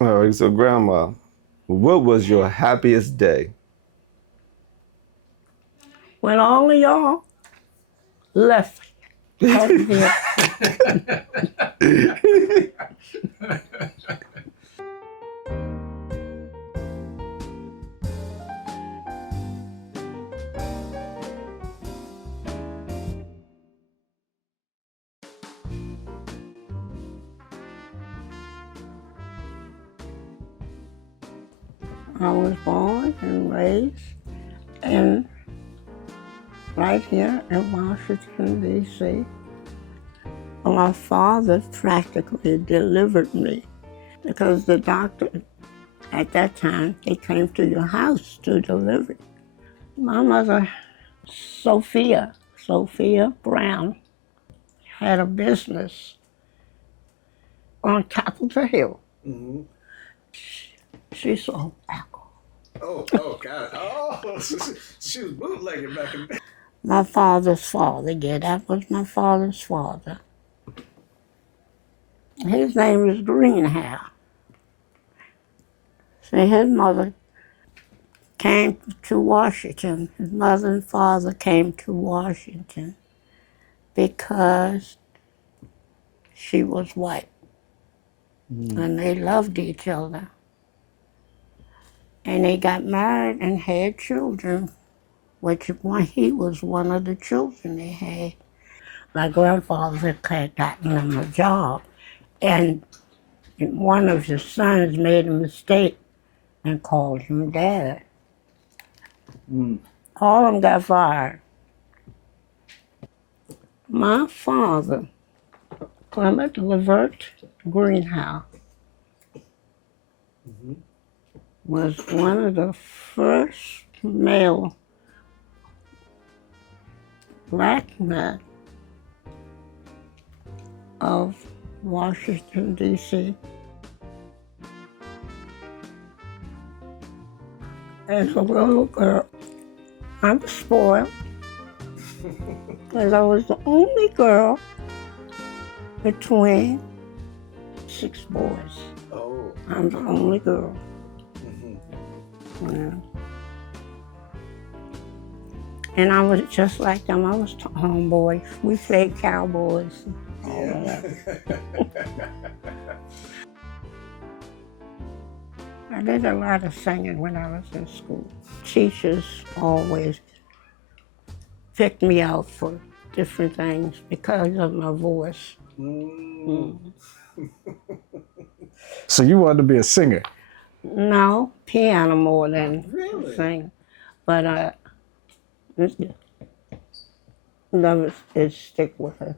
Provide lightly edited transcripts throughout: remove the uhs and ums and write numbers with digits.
All right, so Grandma, what was your happiest day? When all of y'all left out here, I was born and raised in right here in Washington, D.C. My father practically delivered me because the doctor at that time, they came to your house to deliver. My mother, Sophia Brown, had a business on top of the hill. Mm-hmm. She sold alcohol. Oh, God. Oh, she was bootlegging back in the day. My father's father, yeah, that was my father's father. His name was Greenhow. See, his mother came to Washington. His mother and father came to Washington because she was white. And they loved each other. And they got married and had children, which he was one of the children they had. My grandfather had gotten him a job, and one of his sons made a mistake and called him Dad. All of them got fired. My father, Clement Levert Greenhow, was one of the first male black men of Washington, D.C. As a little girl, I was spoiled because I was the only girl between 6 boys. Oh. I'm the only girl. Mm-hmm. Yeah. And I was just like them. I was homeboy. We played cowboys. All of that. I did a lot of singing when I was in school. Teachers always picked me out for different things because of my voice. So you wanted to be a singer? No, piano more than Really? sing. But love is stick with her.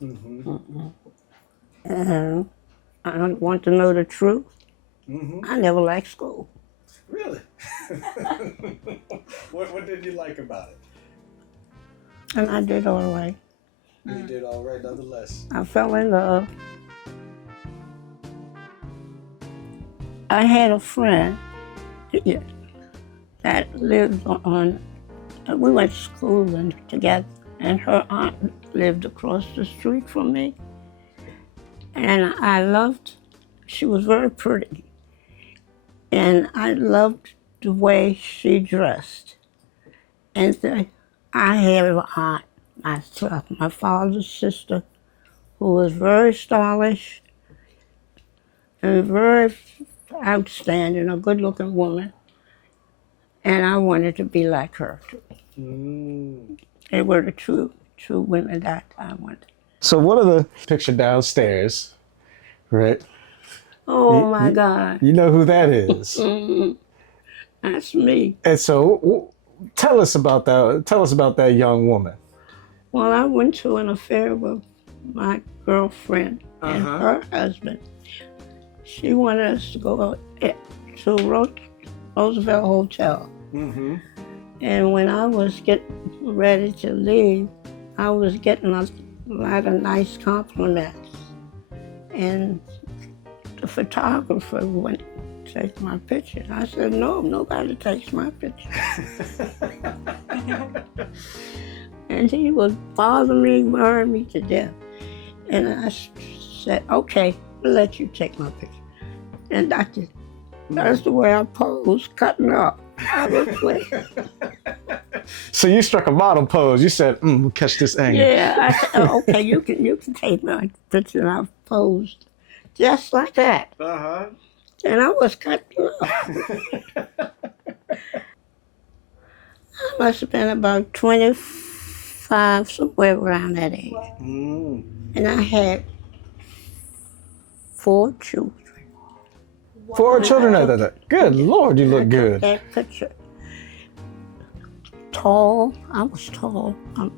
Mm-hmm. And I don't want to know the truth. Mm-hmm. I never liked school. Really? What did you like about it? And I did all right. You did all right nonetheless. I fell in love. I had a friend that lived on, we went to school together, and her aunt lived across the street from me. And she was very pretty. And I loved the way she dressed. And I had an aunt myself, my father's sister, who was very stylish and very outstanding, a good-looking woman. And I wanted to be like her, too. They were the true women that I wanted. So one of the picture downstairs, right? Oh, my God. You know who that is. That's me. And so tell us about that. Tell us about that young woman. Well, I went to an affair with my girlfriend and her husband. She wanted us to go to Roosevelt Hotel. Mm-hmm. And when I was getting ready to leave, I was getting a lot of nice compliments. And the photographer went to take my picture. I said, no, nobody takes my picture. And he was bothering me, worrying me to death. And I said, okay, I'll let you take my picture. And that's the way I posed, cutting up. I was with, So you struck a model pose. You said, we'll catch this angle. yeah, I said, "Oh, okay, you can take my picture." And I posed just like that. Uh-huh. And I was cutting up. I must have been about 25, somewhere around that age. Mm. And I had 4 children. 4 children at that. Good Lord, you look good. That picture. Tall. I was tall. I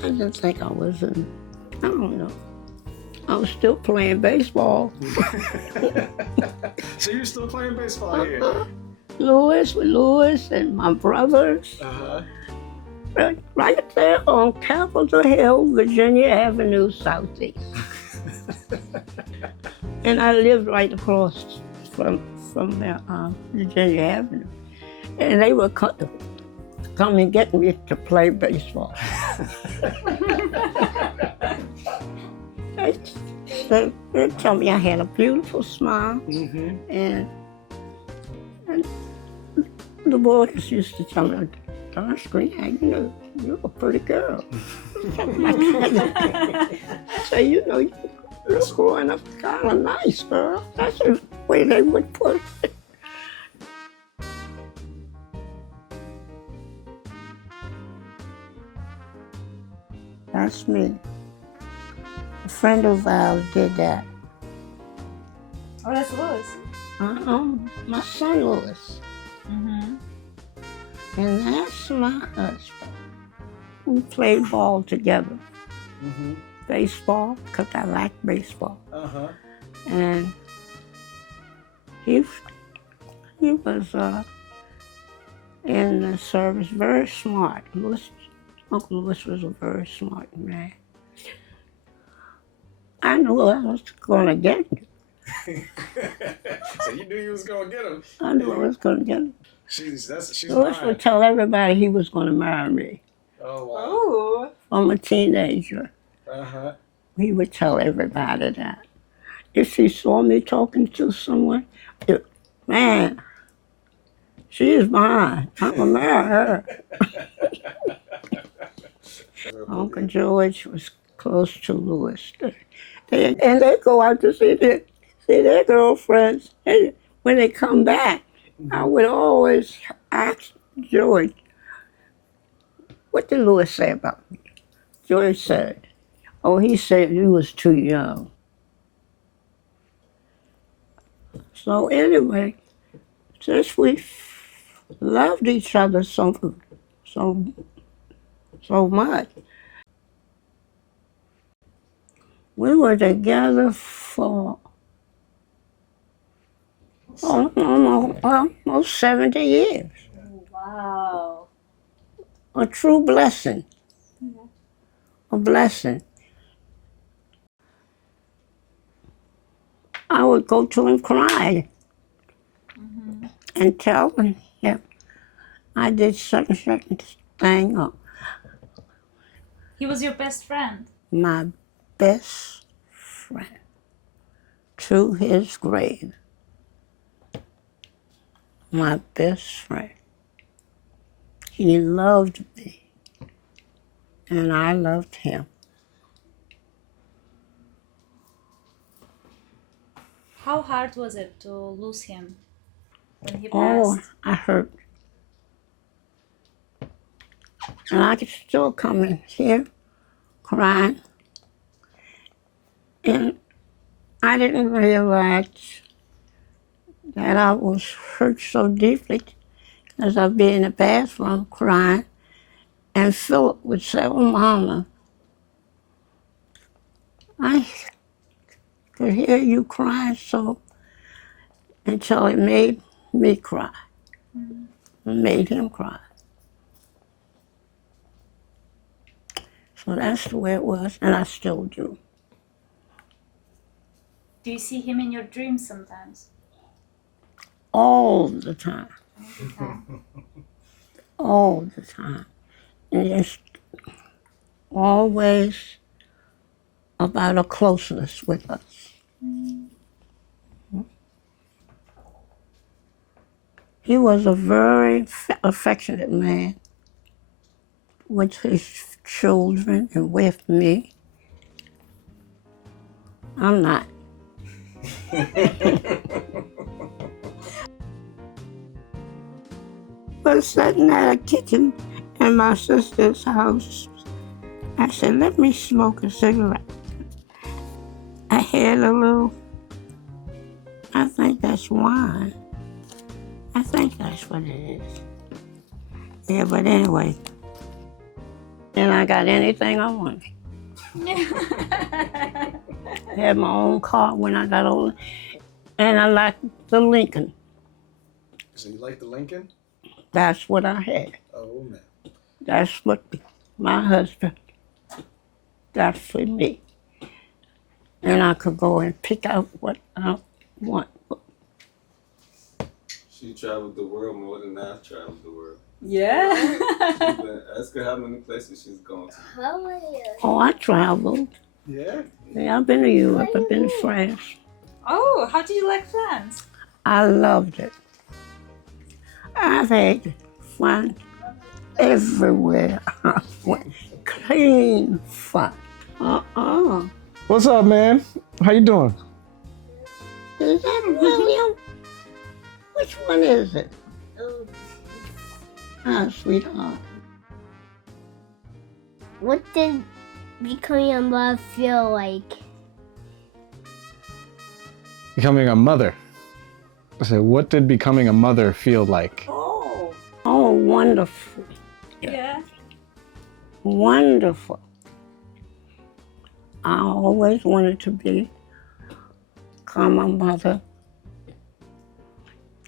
didn't think I was I don't know. I was still playing baseball. So you're still playing baseball here? Louis and my brothers. Uh-huh. Right there on Capitol Hill, Virginia Avenue, Southeast. And I lived right across from Virginia Avenue. And they would come and get me to play baseball. They tell me I had a beautiful smile, and the boys used to tell me, "Darn Screen, you're a pretty girl." I say, you're growing up kind of nice, girl. That's the way they would put it. That's me. A friend of ours did that. Oh, that's Louis. My son Louis. Mm-hmm. And that's my husband. We played ball together. Mm-hmm. Baseball, because I like baseball. Uh-huh. And he was in the service, very smart. Uncle Louis was a very smart man. I knew I was going to get him. So you knew you was gonna get him. I knew I was going to get him. She's Louis fine. would tell everybody he was going to marry me. Oh wow. Oh. I'm a teenager. Uh-huh. He would tell everybody that. If he saw me talking to someone, man, she is mine. I'm going to marry her. Uncle George was close to Louis. And they go out to see their girlfriends. And when they come back, I would always ask George, "What did Louis say about me?" George said, "Oh, he said you was too young." So anyway, since we loved each other so much, we were together for almost 70 years. Wow. A true blessing. A blessing. I would go to him crying and tell him I did such and such thing. Or He was your best friend. my best friend to his grave. My best friend. He loved me, and I loved him. How hard was it to lose him when he Oh, passed? I hurt. And I could still come in here crying. And I didn't realize that I was hurt so deeply because I'd be in the bathroom crying. And Philip would say, "Oh, Mama, I could hear you crying so," until it made me cry. It made him cry. So that's the way it was, and I still do. Do you see him in your dreams sometimes? All the time. Okay. All the time. And it's always about a closeness with us. He was a very affectionate man with his children and with me. I'm not. But sitting at a kitchen in my sister's house, I said, let me smoke a cigarette. I had a little, I think that's wine. I think that's what it is. Yeah, but anyway, and I got anything I wanted. Had my own car when I got older, and I liked the Lincoln. So you like the Lincoln? That's what I had. Oh man. That's what my husband got for me. And I could go and pick out what I want. She traveled the world more than I've traveled the world. Yeah. Ask her how many places she's gone to. Oh, I traveled. Yeah. Yeah, I've been to Europe, I've been to France. Oh, how did you like France? I loved it. I've had fun everywhere I went. Clean fun. What's up, man? How you doing? Is that William? Which one is it? Ah, sweetheart. What did becoming a mother feel like? Becoming a mother. I said, what did becoming a mother feel like? Oh, wonderful. Yeah. Wonderful. I always wanted to become a mother,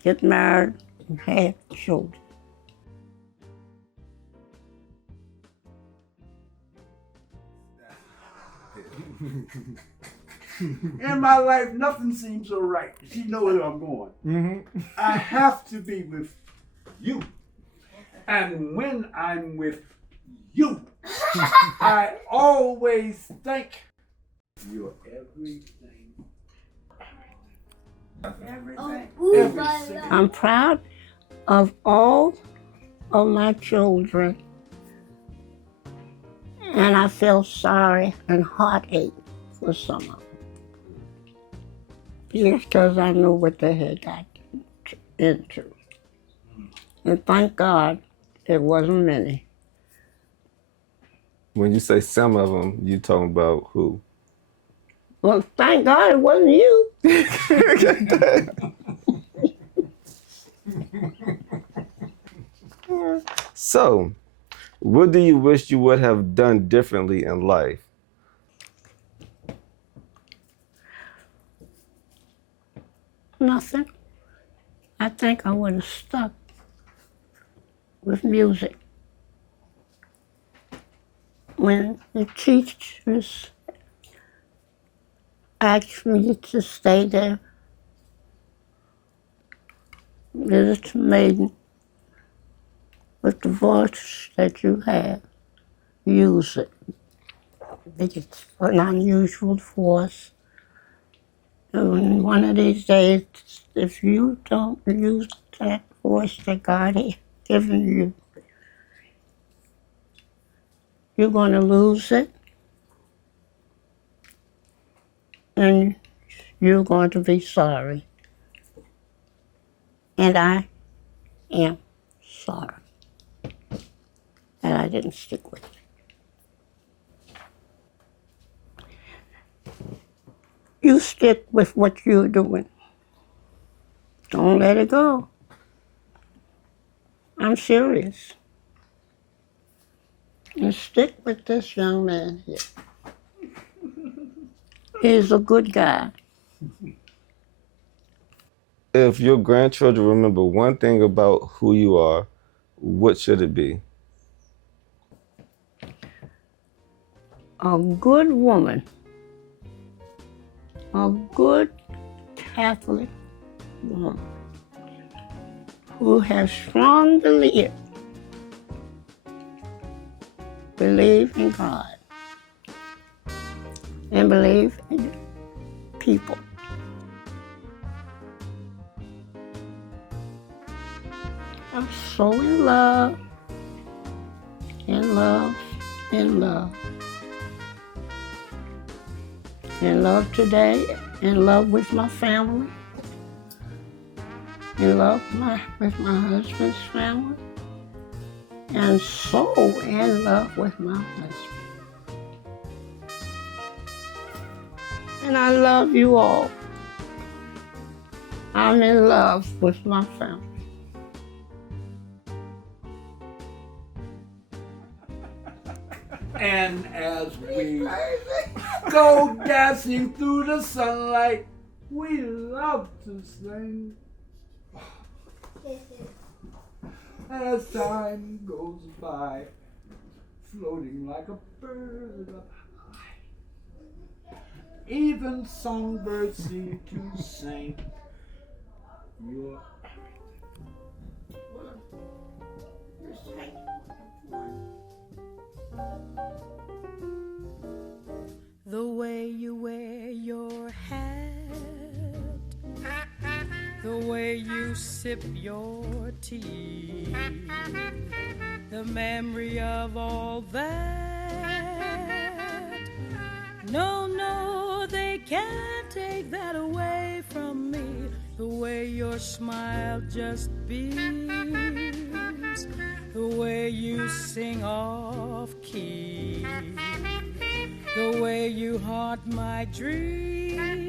get married, and have children. In my life, nothing seems so right. She knows where I'm going. Mm-hmm. I have to be with you. And when I'm with you, I always think you're everything. Everything. I'm proud of all of my children, and I feel sorry and heartache for some of them. Just because I know what they had got into. And thank God it wasn't many. When you say some of them, you talking about who? Well, thank God it wasn't you. So, what do you wish you would have done differently in life? Nothing. I think I would have stuck with music. When the teachers asked me to stay there, Mrs. Maiden, with the voice that you have, use it. It's an unusual voice. And one of these days, if you don't use that voice that God has given you, you're going to lose it, and you're going to be sorry. And I am sorry that I didn't stick with it. You stick with what you're doing. Don't let it go. I'm serious. And stick with this young man here. He's a good guy. If your grandchildren remember one thing about who you are, what should it be? A good woman, a good Catholic woman who has strong belief in God and believe in people. I'm so in love, in love, in love. In love today, in love with my family, in love with my husband's family, and so in love with my husband. And I love you all. I'm in love with my family. And as we go dancing through the sunlight, we love to sing. As time goes by, floating like a bird up high, even songbirds seem to sing. You're the way you wear your hat, the way you sip your tea, the memory of all that. No, no, they can't take that away from me. The way your smile just beams, the way you sing off key, the way you haunt my dreams.